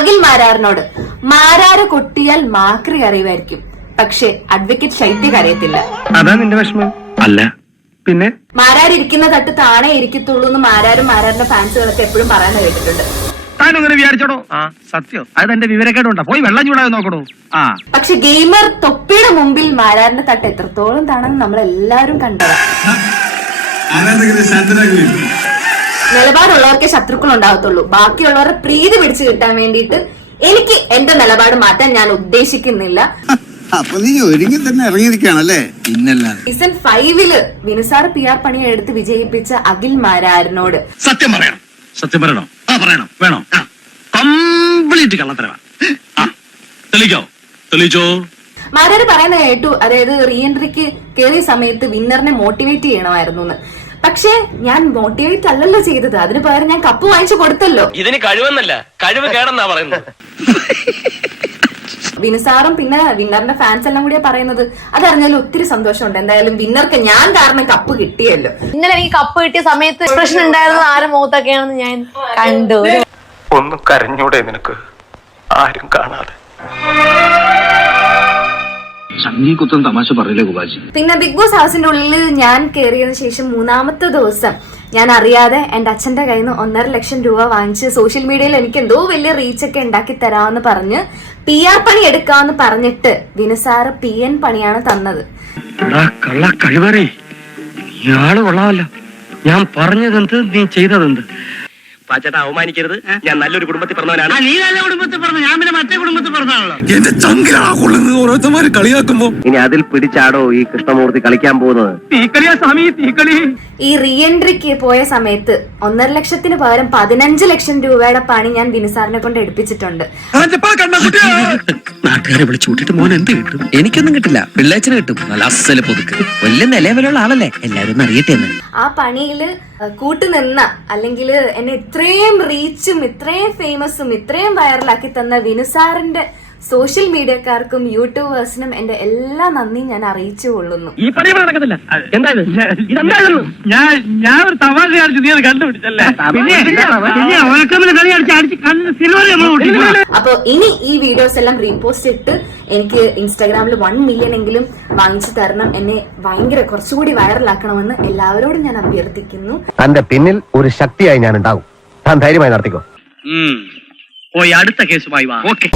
അഖിൽ മാരാറിനോട് മാരാറ് കൊട്ടിയാൽ മാക്രി അറിയുമായിരിക്കും, പക്ഷെ അഡ്വക്കേറ്റ് ശൈത്യ അറിയത്തില്ല. അതാ നിന്റെ വിഷമം? അല്ല പിന്നെ മാരാർ ഇരിക്കുന്ന തട്ട് താണേ ഇരിക്കത്തുള്ളൂ എന്ന് മാരാരും മാരാറിന്റെ ഫാൻസുകളൊക്കെ എപ്പോഴും പറയാൻ കേട്ടിട്ടുണ്ട്. താനങ്ങനെ വിചാരിച്ചോടോ? സത്യം, അത് എന്റെ വിവരക്കേടുണ്ടാ. പോയി വെള്ളം ചൂടാതെ നോക്കണോ. പക്ഷെ ഗെയിമർ തൊപ്പിയുടെ മുമ്പിൽ മാരാറിന്റെ തട്ട് എത്രത്തോളം താണെന്ന് നമ്മളെല്ലാവരും കണ്ടതാ. നിലപാടുള്ളവർക്കേ ശത്രുക്കൾ ഉണ്ടാകത്തുള്ളൂ. ബാക്കിയുള്ളവരുടെ പ്രീതി പിടിച്ചു കിട്ടാൻ വേണ്ടിയിട്ട് എനിക്ക് എന്റെ നിലപാട് മാറ്റാൻ ഞാൻ ഉദ്ദേശിക്കുന്നില്ല. അപ്പൊ നീ ഒരുങ്ങി തന്നെ ഇറങ്ങിയിരിക്കുകയാണല്ലേ? പിന്നല്ല. സീസൺ 5 വിനുസാർ PR പണി എടുത്ത് വിജയിപ്പിച്ച അഖിൽ മാരാറിനോട് സത്യം പറയണം. സത്യം പറയണോ? പറയണം. വേണോ? കംപ്ലീറ്റ് കള്ളത്തരവാ. തെളിയിച്ചോ. മാരാർ പറയുന്ന കേട്ടു, അതായത് റീ എൻട്രിക്ക് കയറിയ സമയത്ത് വിന്നറിനെ മോട്ടിവേറ്റ് ചെയ്യണമായിരുന്നു എന്ന്. പക്ഷെ ഞാൻ മോട്ടിവേറ്റ് അല്ലല്ലോ ചെയ്തത്, അതിന് പകരം ഞാൻ കപ്പ് വാങ്ങിച്ചു കൊടുത്തല്ലോ. ഇതിന് കഴിവെന്നല്ല, കഴിവ് കേടെന്നാ പറയുന്നത്. വിനുസാറും പിന്നെ വിന്നറിന്റെ ഫാൻസ് എല്ലാം കൂടിയാ പറയുന്നത്. അതറിഞ്ഞാലും ഒത്തിരി സന്തോഷമുണ്ട്. എന്തായാലും വിന്നർക്ക് ഞാൻ കാരണം കപ്പ് കിട്ടിയല്ലോ. ഇന്നലെ എനിക്ക് കപ്പ് കിട്ടിയ സമയത്ത് എക്സ്പ്രഷൻ ഉണ്ടായിരുന്നത് ആരെ മുഖത്തൊക്കെയാണെന്ന് ഞാൻ കണ്ടു. ഒന്ന് കരഞ്ഞൂടെ നിനക്ക്, ആരും കാണാതെ? സംഗീകുത്തം തമാശ പറയില്ലേ ഗുബാജി? പിന്നെ ബിഗ് ബോസ് ഹൗസിന്റെ ഉള്ളിൽ ഞാൻ കയറിയതിനു ശേഷം 3ാമത്തെ ദിവസം ഞാൻ അറിയാതെ എന്റെ അച്ഛന്റെ കയ്യിൽ നിന്ന് 1.5 ലക്ഷം രൂപ വാങ്ങിച്ച് സോഷ്യൽ മീഡിയയിൽ എനിക്ക് എന്തോ വലിയ റീച്ചൊക്കെ ഉണ്ടാക്കി തരാമെന്ന് പറഞ്ഞ് PR പണി എടുക്കാന്ന് പറഞ്ഞിട്ട് വിനുസാറ് PN പണിയാണ് തന്നത്. കള്ള കഴിവറേ, ഇയാള് കൊള്ളാമല്ലോ. ഞാൻ പറഞ്ഞതെന്ത്, നീ ചെയ്തതെന്ത്? പാച്ചേട്ടാ, അവമാനിക്കരുത്. ഞാൻ നല്ലൊരു കുടുംബത്തിൽ പറഞ്ഞവനാണ്. നീ നല്ല കുടുംബത്തിൽ പറഞ്ഞു, ഞാൻ പിന്നെ മറ്റേ കുടുംബത്തിൽ പറഞ്ഞാണല്ലോ. എന്റെ ചങ്കിലാ കൊള്ളുന്നത് ഓരോരുത്തന്മാര് കളിയാക്കുമ്പോ. ഇനി അതിൽ പിടിച്ചാടോ ഈ കൃഷ്ണമൂർത്തി കളിക്കാൻ പോകുന്നത്? തീക്കളിയാ സ്വാമി, തീക്കളി. ഈ റീ എൻട്രിക്ക് പോയ സമയത്ത് 1.5 ലക്ഷത്തിന് പകരം 15 ലക്ഷം രൂപയുടെ പണി ഞാൻ വിനുസാറിനെ കൊണ്ട് എടുപ്പിച്ചിട്ടുണ്ട്. നാട്ടുകാരെ വിളിച്ചു കൂട്ടിട്ട് മോൻ എന്ത് കിട്ടും? എനിക്കൊന്നും കിട്ടില്ല, പിള്ളേച്ചന് കിട്ടും. നല്ല അസല് പൊതുക്ക്, വലിയ നിലവിലുള്ള ആളല്ലേ, എല്ലാവരും ഒന്ന് അറിയട്ടെ എന്ന്. ആ പണിയില് കൂട്ടുനിന്ന, അല്ലെങ്കിൽ എന്നെ ഇത്രയും റീച്ചും ഇത്രയും ഫേമസും ഇത്രയും വൈറലാക്കി തന്ന വിനുസാറിന്റെ സോഷ്യൽ മീഡിയക്കാർക്കും യൂട്യൂബേഴ്സിനും എന്റെ എല്ലാ നന്ദിയും ഞാൻ അറിയിച്ചു കൊള്ളുന്നു. ഈ പണി നടക്കത്തില്ല. എന്തായാലും ഞാൻ ഒരു തമാശ കാണിച്ചു, നീ അത് കണ്ടുപിടിച്ചല്ലേ? അപ്പൊ ഇനി ഈ വീഡിയോസ് എല്ലാം റീപോസ്റ്റ് ഇട്ട് എനിക്ക് ഇൻസ്റ്റാഗ്രാമിൽ 1 മില്യൺ എങ്കിലും വാങ്ങിച്ചു തരണം. എന്നെ ഭയങ്കര കുറച്ചുകൂടി വൈറലാക്കണമെന്ന് എല്ലാവരോടും ഞാൻ അഭ്യർത്ഥിക്കുന്നു. തന്റെ പിന്നിൽ ഒരു ശക്തിയായി ഞാൻ ഉണ്ടാകും. താൻ ധൈര്യമായി നടത്തിക്കോ. പോയി അടുത്ത കേസുമായി വാ. ഓക്കെ.